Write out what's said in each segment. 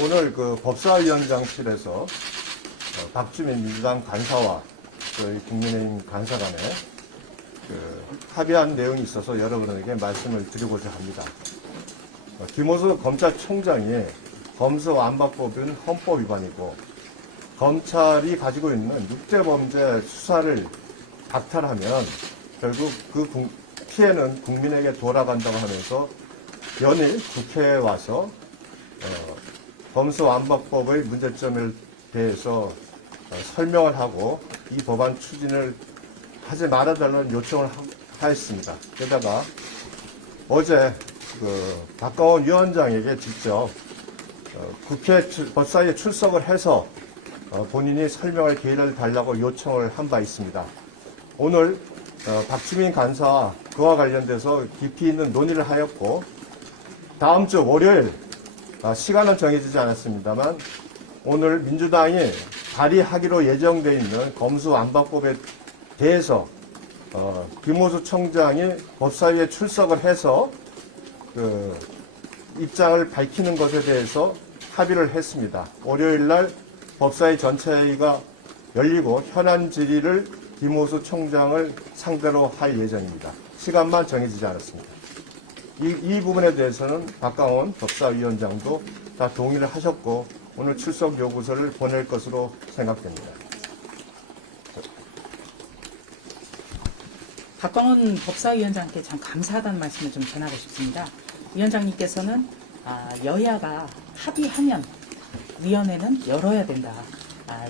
오늘 그 법사위원장실에서 박주민 민주당 간사와 저희 국민의힘 간사 간에 합의한 내용이 있어서 여러분에게 말씀을 드리고자 합니다. 김호수 검찰총장이 검수완박법은 헌법 위반이고 검찰이 가지고 있는 육대범죄 수사를 박탈하면 결국 그 피해는 국민에게 돌아간다고 하면서 연일 국회에 와서 검수완박법의 문제점에 대해서 설명을 하고 이 법안 추진을 하지 말아달라는 요청을 하였습니다. 게다가 어제 박강원 위원장에게 직접 국회 법사위에 출석을 해서 본인이 설명할 기회를 달라고 요청을 한 바 있습니다. 오늘 박주민 간사와 그와 관련돼서 깊이 있는 논의를 하였고 다음 주 월요일 시간은 정해지지 않았습니다만 오늘 민주당이 발의하기로 예정되어 있는 검수완박법에 대해서 김호수 총장이 법사위에 출석을 해서 입장을 밝히는 것에 대해서 합의를 했습니다. 월요일 날 법사위 전체회의가 열리고 현안 질의를 김호수 총장을 상대로 할 예정입니다. 시간만 정해지지 않았습니다. 이 부분에 대해서는 박강원 법사위원장도 다 동의를 하셨고 오늘 출석 요구서를 보낼 것으로 생각됩니다. 박광원 법사위원장께 참 감사하다는 말씀을 좀 전하고 싶습니다. 위원장님께서는 여야가 합의하면 위원회는 열어야 된다.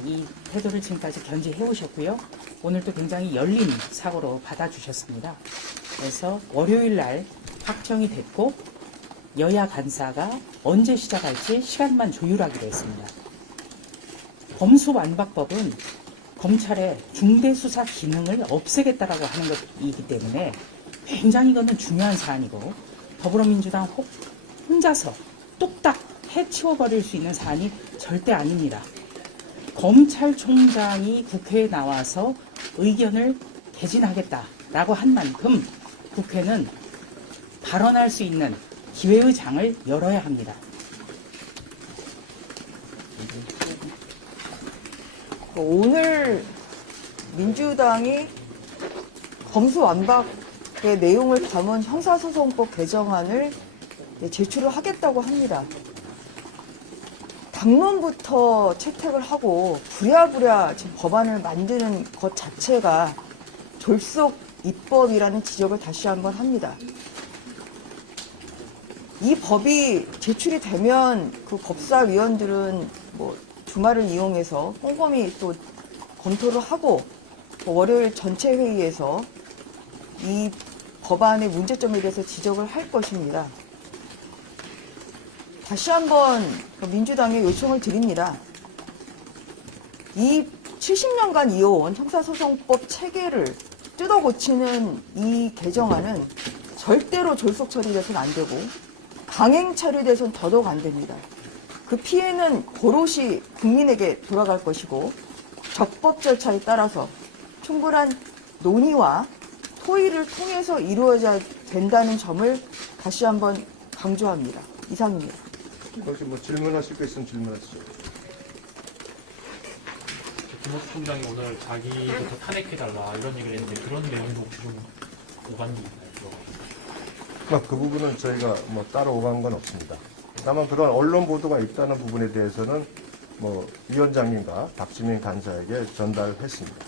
이 태도를 지금까지 견지해 오셨고요. 오늘도 굉장히 열린 사고로 받아주셨습니다. 그래서 월요일 날 확정이 됐고 여야 간사가 언제 시작할지 시간만 조율하기로 했습니다. 검수완박법은 검찰의 중대수사 기능을 없애겠다라고 하는 것이기 때문에 굉장히 이거는 중요한 사안이고 더불어민주당 혼자서 뚝딱 해치워버릴 수 있는 사안이 절대 아닙니다. 검찰총장이 국회에 나와서 의견을 개진하겠다라고 한 만큼 국회는 발언할 수 있는 기회의 장을 열어야 합니다. 오늘 민주당이 검수완박의 내용을 담은 형사소송법 개정안을 제출을 하겠다고 합니다. 당론부터 채택을 하고 부랴부랴 지금 법안을 만드는 것 자체가 졸속 입법이라는 지적을 다시 한번 합니다. 이 법이 제출이 되면 그 법사위원들은 주말을 이용해서 꼼꼼히 또 검토를 하고 월요일 전체 회의에서 이 법안의 문제점에 대해서 지적을 할 것입니다. 다시 한번 민주당에 요청을 드립니다. 이 70년간 이어온 형사소송법 체계를 뜯어고치는 이 개정안은 절대로 졸속 처리돼서는 안 되고 강행 처리돼서는 더더욱 안 됩니다. 그 피해는 고롯이 국민에게 돌아갈 것이고 적법 절차에 따라서 충분한 논의와 토의를 통해서 이루어져야 된다는 점을 다시 한번 강조합니다. 이상입니다. 혹시 질문하실 거 있으면 질문하시죠. 김호수 총장이 오늘 자기부터 탄핵해달라 이런 얘기를 했는데 그런 내용도 혹시 좀 오간 게 있나요? 그 부분은 저희가 따로 오간 건 없습니다. 다만 그런 언론 보도가 있다는 부분에 대해서는 위원장님과 박주민 간사에게 전달했습니다.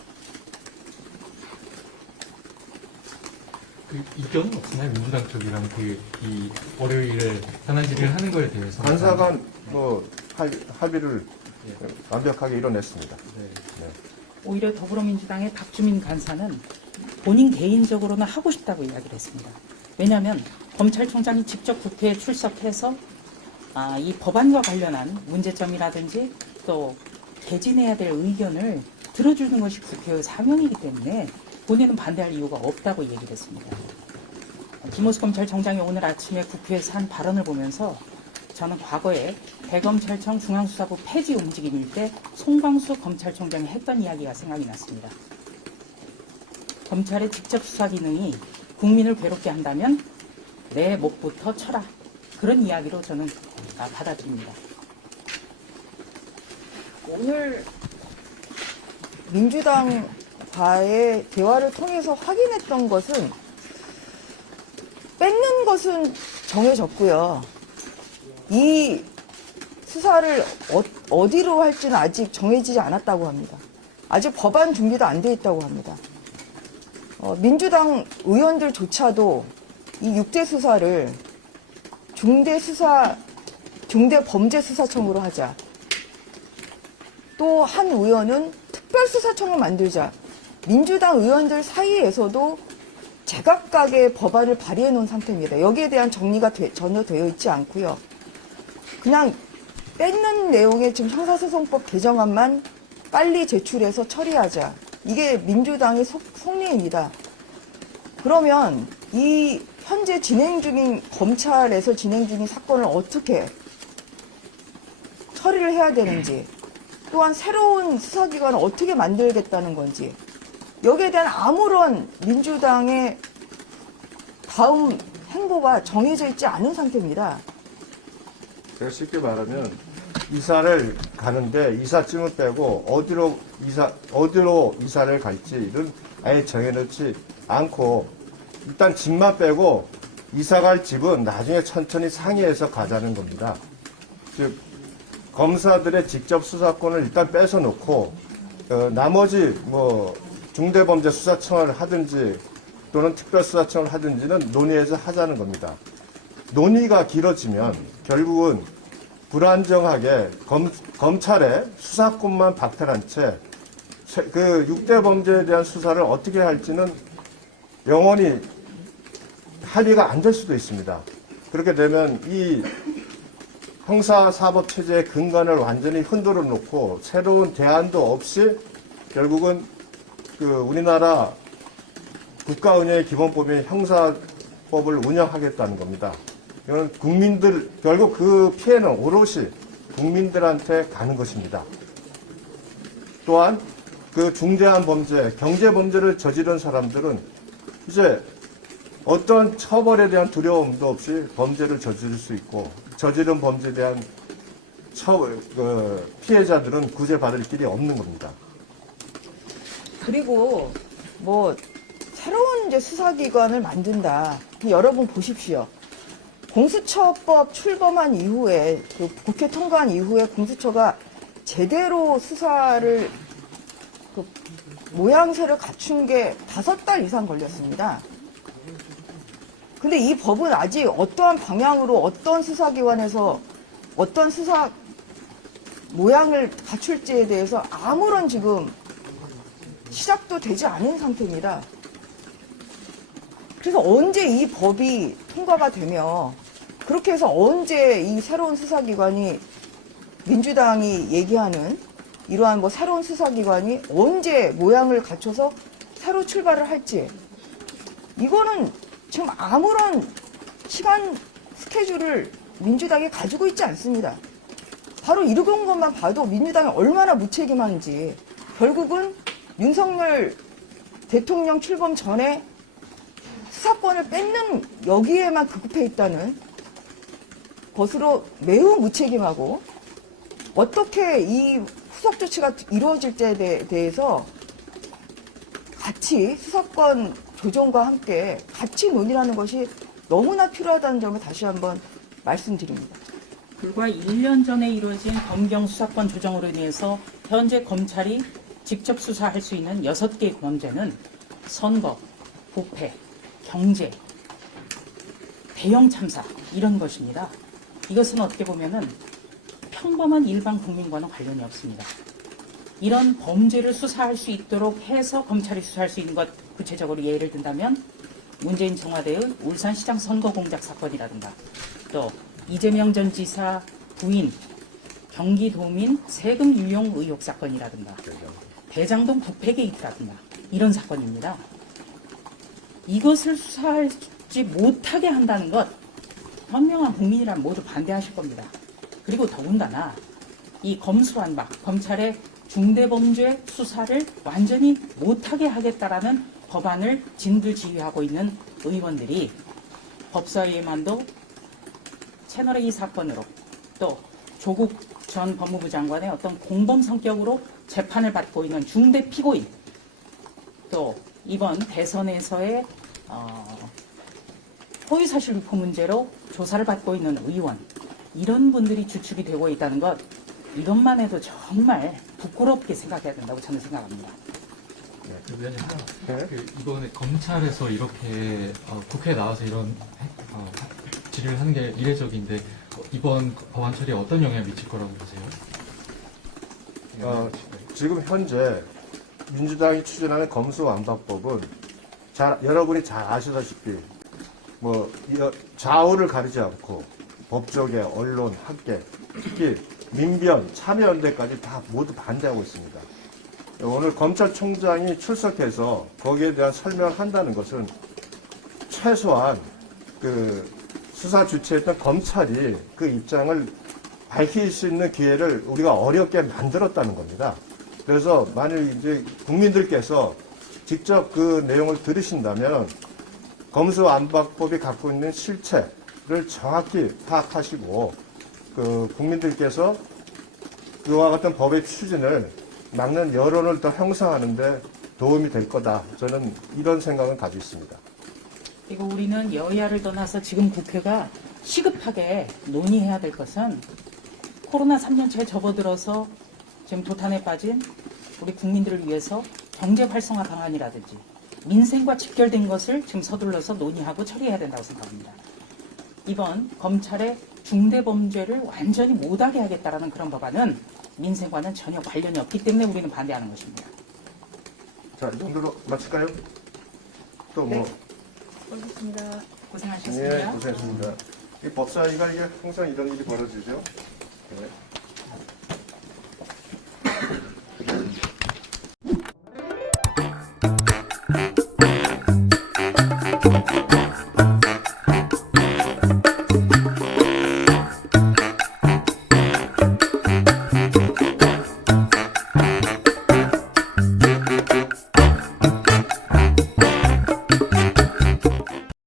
그 이견은 없나요? 민주당 쪽이랑 이 월요일에 현안 질의를 하는 거에 대해서 간사 간 합의를 완벽하게 이뤄냈습니다. 네. 오히려 더불어민주당의 박주민 간사는 본인 개인적으로는 하고 싶다고 이야기를 했습니다. 왜냐하면 검찰총장이 직접 국회에 출석해서 이 법안과 관련한 문제점이라든지 또 개진해야 될 의견을 들어주는 것이 국회의 사명이기 때문에 본인은 반대할 이유가 없다고 얘기를 했습니다. 김호수 검찰총장이 오늘 아침에 국회에서 한 발언을 보면서 저는 과거에 대검찰청 중앙수사부 폐지 움직임일 때 송광수 검찰총장이 했던 이야기가 생각이 났습니다. 검찰의 직접 수사 기능이 국민을 괴롭게 한다면 내 목부터 쳐라. 그런 이야기로 저는 받아들입니다. 오늘 민주당과의 대화를 통해서 확인했던 것은 뺏는 것은 정해졌고요. 이 수사를 어디로 할지는 아직 정해지지 않았다고 합니다. 아직 법안 준비도 안 돼 있다고 합니다. 민주당 의원들조차도 이 6대 수사를 중대범죄수사청으로 하자. 또 한 의원은 특별수사청을 만들자. 민주당 의원들 사이에서도 제각각의 법안을 발의해 놓은 상태입니다. 여기에 대한 정리가 전혀 되어 있지 않고요. 그냥 뺏는 내용의 지금 형사소송법 개정안만 빨리 제출해서 처리하자. 이게 민주당의 속내입니다. 그러면 이 현재 검찰에서 진행 중인 사건을 어떻게 처리를 해야 되는지, 또한 새로운 수사기관을 어떻게 만들겠다는 건지, 여기에 대한 아무런 민주당의 다음 행보가 정해져 있지 않은 상태입니다. 제가 쉽게 말하면 이사를 가는데 이삿짐을 빼고 어디로 이사를 갈지는 아예 정해놓지 않고 일단 집만 빼고 이사 갈 집은 나중에 천천히 상의해서 가자는 겁니다. 즉 검사들의 직접 수사권을 일단 뺏어 놓고 나머지 중대범죄수사청을 하든지 또는 특별수사청을 하든지는 논의해서 하자는 겁니다. 논의가 길어지면 결국은 불안정하게 검찰의 수사권만 박탈한 채 그 6대 범죄에 대한 수사를 어떻게 할지는 영원히 합의가 안 될 수도 있습니다. 그렇게 되면 이 형사사법체제의 근간을 완전히 흔들어 놓고 새로운 대안도 없이 결국은 우리나라 국가운영의 기본법인 형사법을 운영하겠다는 겁니다. 이건 결국 그 피해는 오롯이 국민들한테 가는 것입니다. 또한 그 중대한 범죄, 경제 범죄를 저지른 사람들은 이제 어떤 처벌에 대한 두려움도 없이 범죄를 저지를 수 있고 저지른 범죄에 대한 피해자들은 구제받을 길이 없는 겁니다. 그리고 새로운 이제 수사기관을 만든다. 여러분 보십시오. 공수처법 출범한 이후에 국회 통과한 이후에 공수처가 제대로 수사를 모양새를 갖춘 게 5달 이상 걸렸습니다. 근데 이 법은 아직 어떠한 방향으로 어떤 수사기관에서 어떤 수사 모양을 갖출지에 대해서 아무런 지금 시작도 되지 않은 상태입니다. 그래서 언제 이 법이 통과가 되며 그렇게 해서 언제 이 새로운 수사기관이 민주당이 얘기하는 이러한 새로운 수사기관이 언제 모양을 갖춰서 새로 출발을 할지, 이거는 지금 아무런 시간 스케줄을 민주당이 가지고 있지 않습니다. 바로 이런 것만 봐도 민주당이 얼마나 무책임한지, 결국은 윤석열 대통령 출범 전에 수사권을 뺏는 여기에만 급급해 있다는 것으로 매우 무책임하고, 어떻게 이 후속 조치가 이루어질지에 대해서 같이 수사권 조정과 함께 같이 논의하는 것이 너무나 필요하다는 점을 다시 한번 말씀드립니다. 불과 1년 전에 이루어진 검경 수사권 조정으로 인해서 현재 검찰이 직접 수사할 수 있는 6개의 범죄는 선거, 부패, 경제, 대형 참사 이런 것입니다. 이것은 어떻게 보면은 평범한 일반 국민과는 관련이 없습니다. 이런 범죄를 수사할 수 있도록 해서 검찰이 수사할 수 있는 것, 구체적으로 예를 든다면 문재인 청와대의 울산시장 선거 공작 사건이라든가, 또 이재명 전 지사 부인 경기도민 세금 유용 의혹 사건이라든가, 대장동 부패 게이트라든가 이런 사건입니다. 이것을 수사하지 못하게 한다는 것, 현명한 국민이란 모두 반대하실 겁니다. 그리고 더군다나 이 검수완박, 검찰의 중대범죄 수사를 완전히 못하게 하겠다라는 법안을 진두지휘하고 있는 의원들이 법사위에만도 채널A 사건으로, 또 조국 전 법무부 장관의 어떤 공범 성격으로 재판을 받고 있는 중대 피고인, 또 이번 대선에서의 허위사실 유포 문제로 조사를 받고 있는 의원, 이런 분들이 주축이 되고 있다는 것, 이것만 해도 정말 부끄럽게 생각해야 된다고 저는 생각합니다. 위원님 하나, 네. 이번에 검찰에서 이렇게 국회에 나와서 이런 질의를 하는 게 이례적인데 이번 법안 처리에 어떤 영향을 미칠 거라고 보세요? 지금 현재 민주당이 추진하는 검수완박법은 여러분이 잘 아시다시피 좌우를 가리지 않고 법조계, 언론, 학계, 특히 민변, 참여연대까지 다 모두 반대하고 있습니다. 오늘 검찰총장이 출석해서 거기에 대한 설명을 한다는 것은 최소한 그 수사 주체했던 검찰이 그 입장을 밝힐 수 있는 기회를 우리가 어렵게 만들었다는 겁니다. 그래서 만일 이제 국민들께서 직접 그 내용을 들으신다면 검수완박법이 갖고 있는 실체를 정확히 파악하시고 그 국민들께서 그와 같은 법의 추진을 막는 여론을 더 형성하는데 도움이 될 거다. 저는 이런 생각을 가지고 있습니다. 그리고 우리는 여야를 떠나서 지금 국회가 시급하게 논의해야 될 것은 코로나 3년차에 접어들어서 지금 도탄에 빠진 우리 국민들을 위해서 경제 활성화 방안이라든지 민생과 직결된 것을 지금 서둘러서 논의하고 처리해야 된다고 생각합니다. 이번 검찰의 중대범죄를 완전히 못하게 하겠다라는 그런 법안은 민생과는 전혀 관련이 없기 때문에 우리는 반대하는 것입니다. 자, 이 정도로 마칠까요? 또 뭐? 고맙습니다. 고생하셨습니다. 예, 고생했습니다. 이 법사위가 이게 항상 이런 일이 벌어지죠. 네.